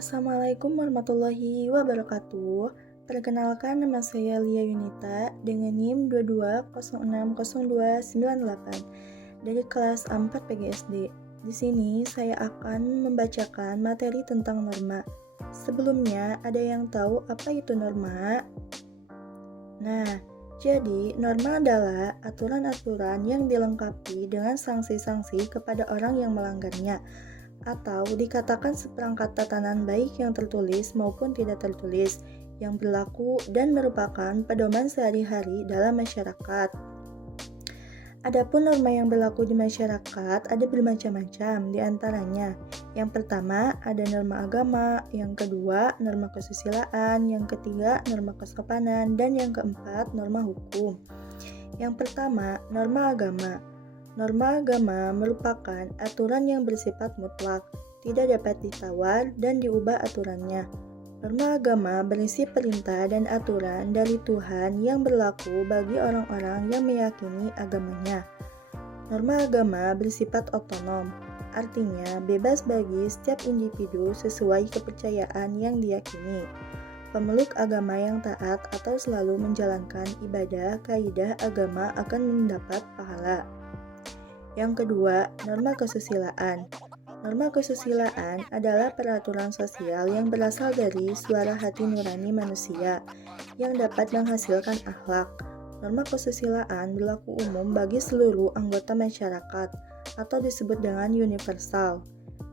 Assalamualaikum warahmatullahi wabarakatuh. Perkenalkan, nama saya Lia Yunita dengan NIM 22060298 dari kelas 4 PGSD. Di sini saya akan membacakan materi tentang norma. Sebelumnya, ada yang tahu apa itu norma? Nah, jadi norma adalah aturan-aturan yang dilengkapi dengan sanksi-sanksi kepada orang yang melanggarnya, atau dikatakan seperangkat tatanan baik yang tertulis maupun tidak tertulis, yang berlaku dan merupakan pedoman sehari-hari dalam masyarakat. Adapun norma yang berlaku di masyarakat ada bermacam-macam, di antaranya yang pertama ada norma agama, yang kedua norma kesusilaan, yang ketiga norma kesopanan, dan yang keempat norma hukum. Yang pertama, norma agama. Norma agama merupakan aturan yang bersifat mutlak, tidak dapat ditawar dan diubah aturannya. Norma agama berisi perintah dan aturan dari Tuhan yang berlaku bagi orang-orang yang meyakini agamanya. Norma agama bersifat otonom, artinya bebas bagi setiap individu sesuai kepercayaan yang diyakini. Pemeluk agama yang taat atau selalu menjalankan ibadah kaidah agama akan mendapat pahala. Yang kedua, norma kesusilaan. Norma kesusilaan adalah peraturan sosial yang berasal dari suara hati nurani manusia yang dapat menghasilkan akhlak. Norma kesusilaan berlaku umum bagi seluruh anggota masyarakat atau disebut dengan universal.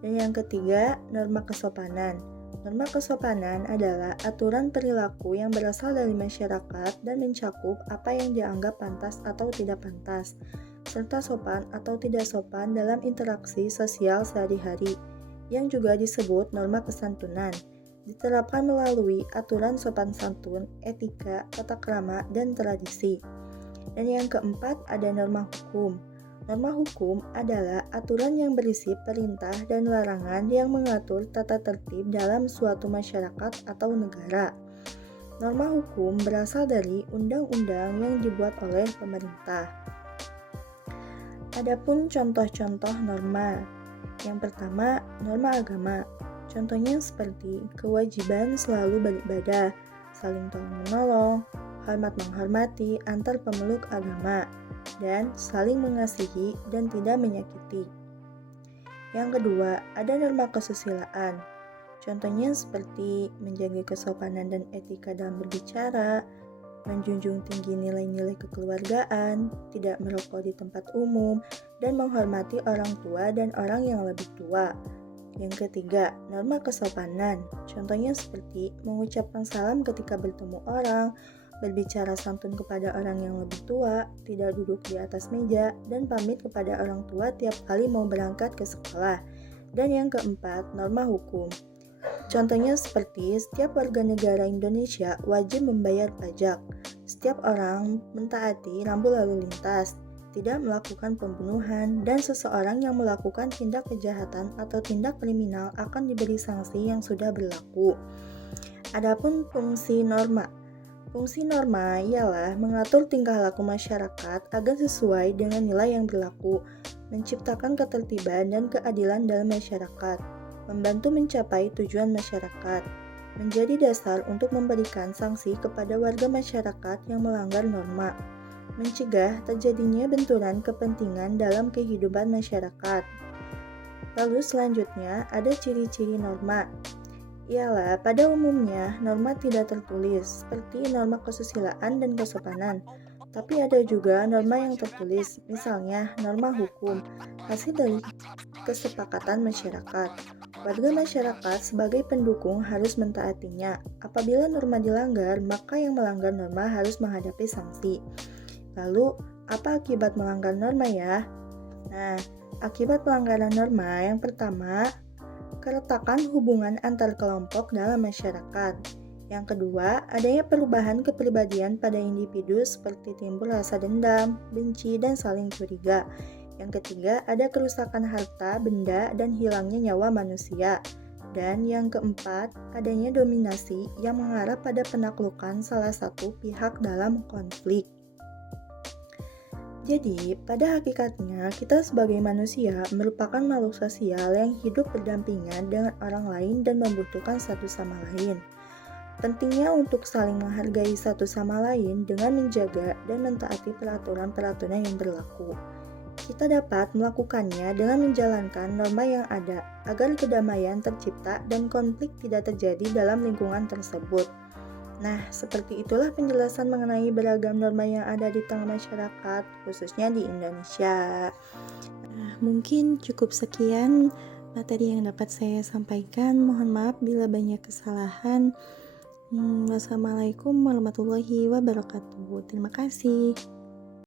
Dan yang ketiga, norma kesopanan. Norma kesopanan adalah aturan perilaku yang berasal dari masyarakat dan mencakup apa yang dianggap pantas atau tidak pantas, serta sopan atau tidak sopan dalam interaksi sosial sehari-hari, yang juga disebut norma kesantunan. Diterapkan melalui aturan sopan santun, etika, tata krama, dan tradisi. Dan yang keempat ada norma hukum. Norma hukum adalah aturan yang berisi perintah dan larangan yang mengatur tata tertib dalam suatu masyarakat atau negara. Norma hukum berasal dari undang-undang yang dibuat oleh pemerintah. Adapun contoh-contoh norma. Yang pertama, norma agama. Contohnya seperti kewajiban selalu beribadah, saling tolong-menolong, hormat menghormati antar pemeluk agama, dan saling mengasihi dan tidak menyakiti. Yang kedua, ada norma kesusilaan. Contohnya seperti menjaga kesopanan dan etika dalam berbicara, menjunjung tinggi nilai-nilai kekeluargaan, tidak merokok di tempat umum, dan menghormati orang tua dan orang yang lebih tua. Yang ketiga, norma kesopanan. Contohnya seperti mengucapkan salam ketika bertemu orang, berbicara santun kepada orang yang lebih tua, tidak duduk di atas meja, dan pamit kepada orang tua tiap kali mau berangkat ke sekolah. Dan yang keempat, norma hukum. Contohnya seperti setiap warga negara Indonesia wajib membayar pajak, setiap orang mentaati rambu lalu lintas, tidak melakukan pembunuhan, dan seseorang yang melakukan tindak kejahatan atau tindak kriminal akan diberi sanksi yang sudah berlaku. Adapun fungsi norma. Fungsi norma ialah mengatur tingkah laku masyarakat agar sesuai dengan nilai yang berlaku, menciptakan ketertiban dan keadilan dalam masyarakat, membantu mencapai tujuan masyarakat, menjadi dasar untuk memberikan sanksi kepada warga masyarakat yang melanggar norma, mencegah terjadinya benturan kepentingan dalam kehidupan masyarakat. Lalu selanjutnya ada ciri-ciri norma. Ialah pada umumnya norma tidak tertulis seperti norma kesusilaan dan kesopanan, tapi ada juga norma yang tertulis, misalnya norma hukum, hasil dari kesepakatan masyarakat. Warga masyarakat sebagai pendukung harus mentaatinya. Apabila norma dilanggar, maka yang melanggar norma harus menghadapi sanksi. Lalu, apa akibat melanggar norma ya? Nah, akibat pelanggaran norma yang pertama, keretakan hubungan antar kelompok dalam masyarakat. Yang kedua, adanya perubahan kepribadian pada individu seperti timbul rasa dendam, benci, dan saling curiga. Yang ketiga, ada kerusakan harta, benda, dan hilangnya nyawa manusia. Dan yang keempat, adanya dominasi yang mengarah pada penaklukan salah satu pihak dalam konflik. Jadi, pada hakikatnya, kita sebagai manusia merupakan makhluk sosial yang hidup berdampingan dengan orang lain dan membutuhkan satu sama lain. Pentingnya untuk saling menghargai satu sama lain dengan menjaga dan mentaati peraturan-peraturan yang berlaku. Kita dapat melakukannya dengan menjalankan norma yang ada agar kedamaian tercipta dan konflik tidak terjadi dalam lingkungan tersebut. Nah, seperti itulah penjelasan mengenai beragam norma yang ada di tengah masyarakat, khususnya di Indonesia. Nah, mungkin cukup sekian materi yang dapat saya sampaikan. Mohon maaf bila banyak kesalahan. Wassalamualaikum warahmatullahi wabarakatuh. Terima kasih.